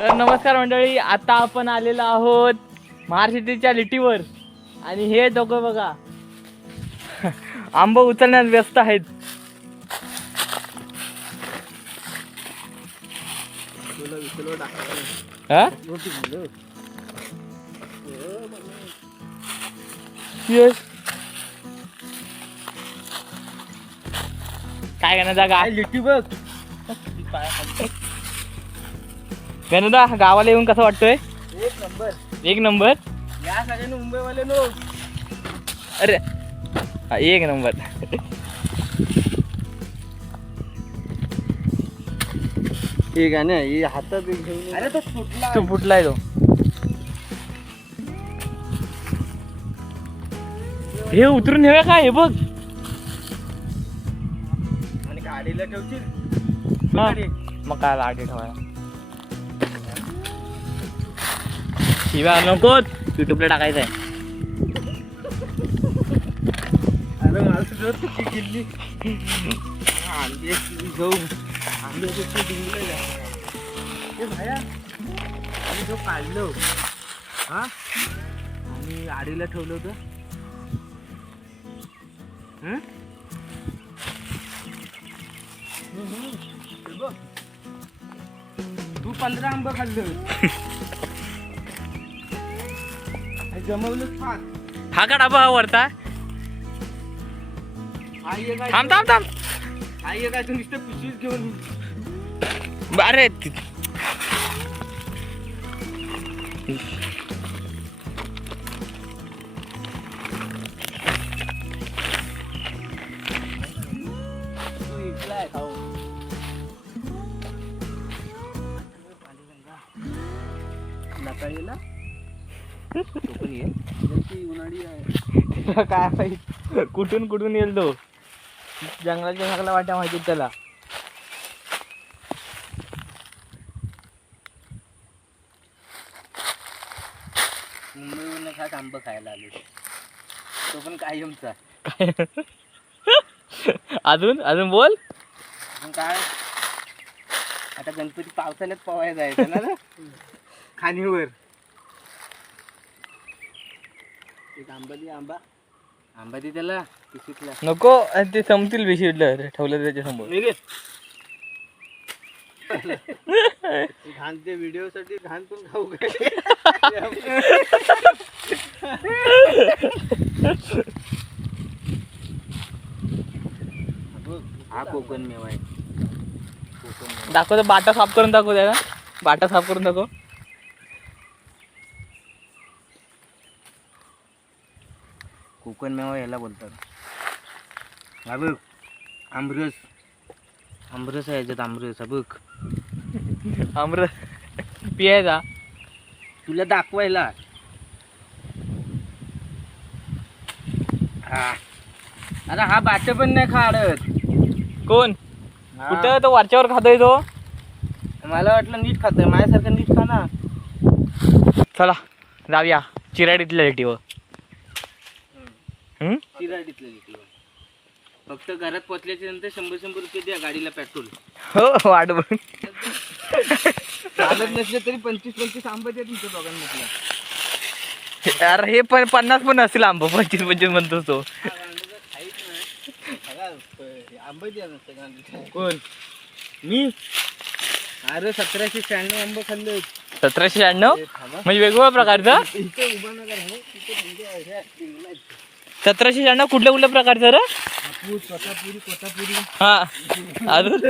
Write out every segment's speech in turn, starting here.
तर नमस्कार मंडळी, आता आपण आलेलो आहोत महारसिटीच्या लिटीवर आणि हे दोघं बघा आंबा उचलण्यात व्यस्त आहेत. हा? Yes. काय गणदा गा लिटी बघ गणदा गावाला येऊन कसं वाटतोय? एक नंबर या सगळ्यांनी मुंबईवाले नो. अरे हा, एक नंबर. ठीक आहे ना, हे हातात घेऊन. अरे तो फुटला. तू फुटलाय तो. हे उतरून नेऊया काय? हे बघ. आणि गाडीला ठेवशील. हा. मग काय लाडी ठेवायला शिव्या नको, युट्यूबला टाकायचंय. अरे मला तुझं चुकी केली. आंबे घेऊ आंबे डिंगले हे भाया आम्ही जो काढलो हा आणि आडीला ठेवलं होतं. तू 15 आंबा खाल्लं जमवलं 5. हा का डाबा वरता? थांब थांब थांब. आई काय तू नुसतं पिशवीच घेऊन. अरे उन्हाळी आहे काय माहित कुठून कुठून येईल तो. जंगलाच्या सगळ्या वाट्या माहिती त्याला. मुंबईवरून खास आंबा खायला आले तो पण कायमचा. अजून अजून बोल. पण काय आता गणपती पावसाळ्यात पवायला जायचं ना खाणीवर. एक आंबा आंबा दे त्याला पिशवीतला. नको ते संपतील बिशीडलं ठेवलं त्याच्या समोर. घाण ते व्हिडिओ साठी घाण पण खाऊ काय. हा कोकण मेवा आहे. दाखव बाटा साफ करून दाखव त्याला. बाटा साफ करून दाखव. कोकण मेवा याला बोलतात. हा बघ आमरस आमरस आहे याच्यात. आमरस हा बघ. आमरस पियायचा तुला दाखवायला. हा अरे हा बाटे पण नाही खाडत. कोण? कुठं तो वरच्यावर खातोय तो. मला वाटलं नीट खातोय. माझ्यासारखं नीट खा ना. चला जाऊया चिराडीतल्या लिटीवर. चिराडीतलं लिटी. फक्त घरात पोचल्याच्या नंतर 100 रुपये द्या गाडीला पेट्रोल. हो वाट बघ. चालत नसले तरी 25 आंबा द्या तुमच्या दोघांमधल्या. अरे हे पण 50 पण असतील आंबा. 25 म्हणतो तो. आंबा द्या नसतं. कोण? मी. अरे 1796 आंबा खाल्ले. 1796 म्हणजे वेगवेगळ्या प्रकारचं. इथे उभा नका राहू. 1796 कुठल्या कुठल्या प्रकारचं रे? कोतापुरी. हा अजून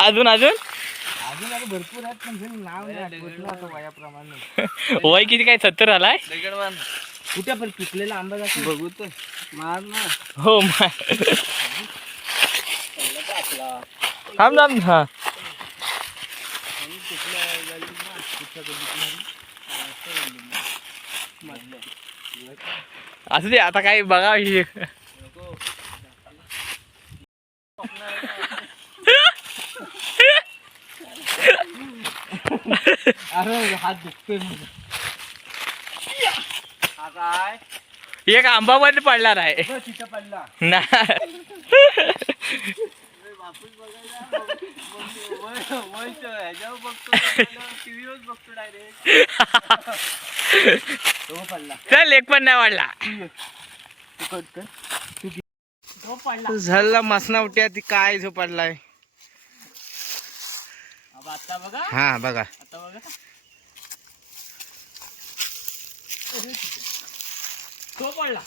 अजून अजून अजून भरपूर आहेत पण नाव नाही आठवत आता वयाप्रमाणे. वय किती काय 70 आलाय? कुठे पण पिकलेला आंबा जातो बघू तर मार ना. हो थांब थांब. हा असं दे आता काय बघा. अरे हात दुखतोय. काय एक आंबा मध्ये पडणार आहे तिथं पडला ना. चल एक पण नाही वाढला. तू झाला मसना उठ्या ती काय झोपडलाय. आता बघा, हा बघा आता बघा. तो पडला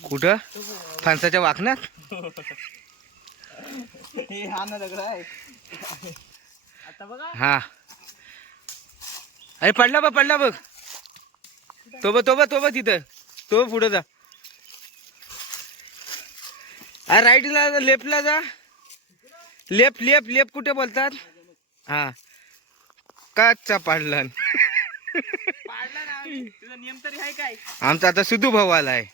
कुठं फणसाच्या वाकण्यात. आता बघा. हा अरे पडला बघ. तो बघ तिथं. तो पुढे जा. अरे राईटला लेफ्टला जा. लेफ्ट कुठे बोलतात. हा कच्चा पाडला. तुझा नियम तरी आहे काय. आमचा आता सिद्धू भाऊ आलाय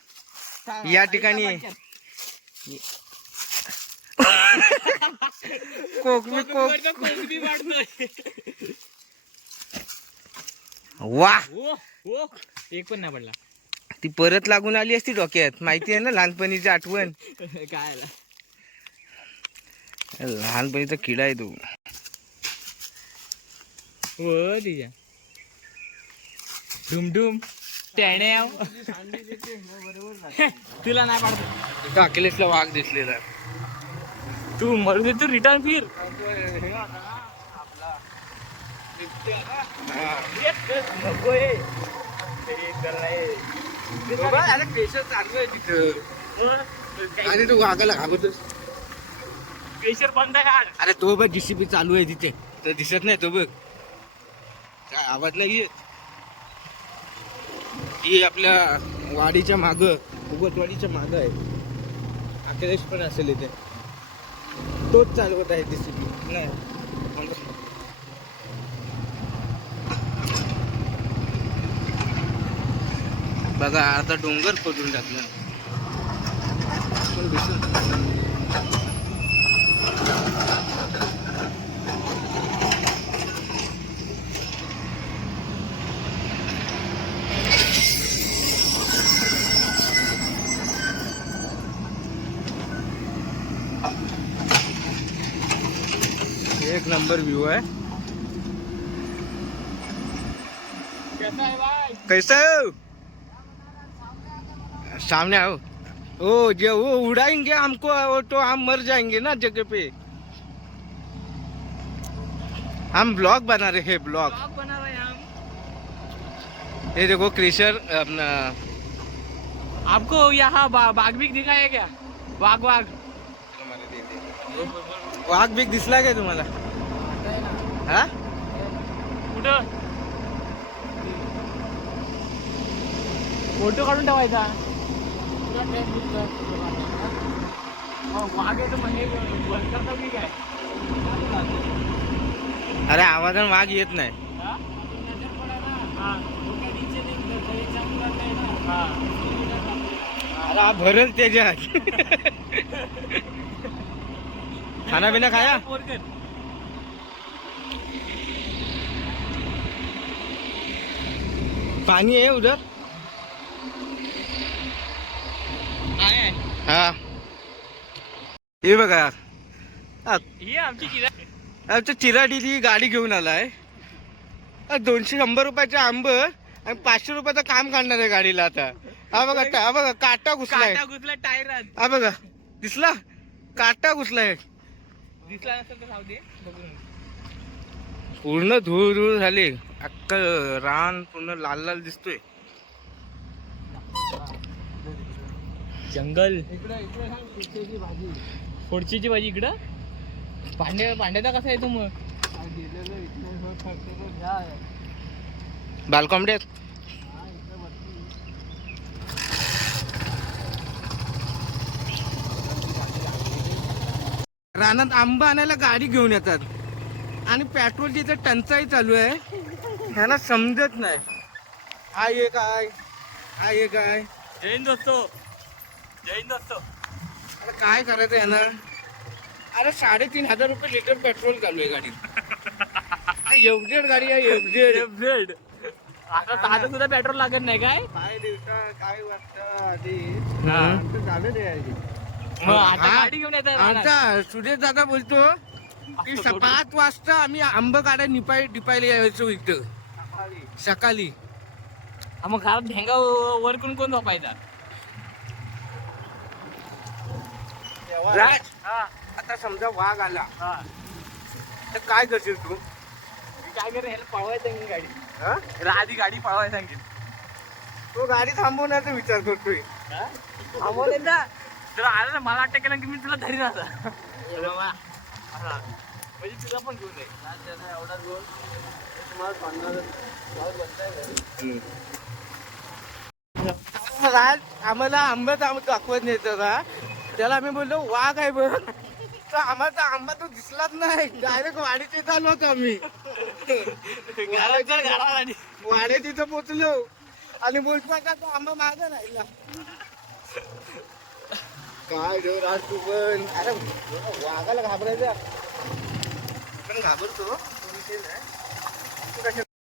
या ठिकाणी. कोकबी वाढतोय. वा एक पण नाही पडला. ती परत लागून आली असती डोक्यात. माहिती आहे ना लहानपणीची आठवण. काय लहानपणीचा किडा आहे तू. हो तिच्या डुमडुम टॅण्या. तुला नाही पाडत. अखिलेशला वाघ दिसलेला. तू मरू दे, तू रिटर्न फिर. अरे तू वाघाला घाबरतोस. प्रेशर बंद आहे. अरे तो बघ जीसीबी चालू आहे तिथे. तर दिसत नाही तो बघ. काय आवाज नाही येत. ही आपल्या वाडीच्या माग उगतवाडीच्या माग आहे. अखिलेश पण असेल इथे. तोच चालवत आहे जीसीबी. नाही बघा आता डोंगर खोदून टाकलं. पण दिसत एक नंबर व्यू है. कैसा है भाई. कैसा हो. सामने आओ. ओ जो वो उड़ाएंगे हमको तो हम मर जाएंगे ना जगह पे. हम ब्लॉग बना रहे हैं. ब्लॉग बना रहे हैं हम. ये देखो क्रेशर अपना. आपको यहाँ बाघ भी दिखा है क्या. वाघ वाघ बिग दिसला काय तुम्हाला. हा कुठं फोटो काढून ठेवायचा. वाघ आहे तर म्हणजे बंद करता की काय. अरे आवाजाने वाघ येत नाही. अरे हा भरल त्याच्यात. खाना बिना खाया. पाणी आहे उधर. हा हे बघा. ही आमची किरा. आमच्या चिराडीची गाडी घेऊन आलाय. 200 रुपयाचे आंब आणि 500 रुपयाचं काम काढणार आहे गाडीला आता. हा बघा काटा घुसलाय. टायरात. हा बघा दिसला काटा घुसलाय. दिसला नसेल तर जाऊ दे. पूर्ण धूळ झाली. अक्क रान पूर्ण लाल दिसतोय. जंगल. फोडचीची भाजी इकडं. भांड्याचा कसा येतो मग. बालकोंबड्यात. रानात आंबा आणायला गाडी घेऊन येतात आणि पेट्रोलची इथे टंचाई चालू आहे. ह्याला समजत नाही. हा ये काय. जैन दोस्तो. आता काय करायचं यांना. अरे 3,500 रुपये लिटर पेट्रोल चालू आहे गाडीत. एवढी गाडी आहे. एफझेड. आता साधं सुद्धा पेट्रोल लागत नाही काय. काय दिवसा काय वाटतं आधी हा. चालू द्यायची. मग आता हा, गाडी घेऊन येतात रानात. आमचा सुरेश दादा बोलतो की 5 वाजता आम्ही आंब काढा डिपायला यायचो इथं सकाळी. हा, मग घरात भेंगा वर करून कोण झोपायचा? राज हा, आता समजा वाघ आला हा. तर काय करशील तू? मी काय करेन, ह्याला पळवायला सांगेन गाडी. हा? ह्याला आधी गाडी पळवायला सांगेन. तो गाडी थांबवण्याचा विचार करतोय. थांबवले ना तर आलं ना, मला अटॅक केला की मी तुला धरीन आता. हा. म्हणजे तुला पण घेऊन जाईल एवढा गोल राज आम्हाला आंबा दाखवत नाही तर त्याला आम्ही बोललो वाघ आहे बघ, तर आम्हाला आंबा तो दिसलाच नाही. डायरेक्ट वाडीत चाललो होतो आम्ही. वाड्यात तिथं पोचलो आणि बोलतो आता तो आंबा मागं राहिला. काय रे राज तू पण, अरे वाघाला घाबरायचा पण घाबरतो तो विषय नाही.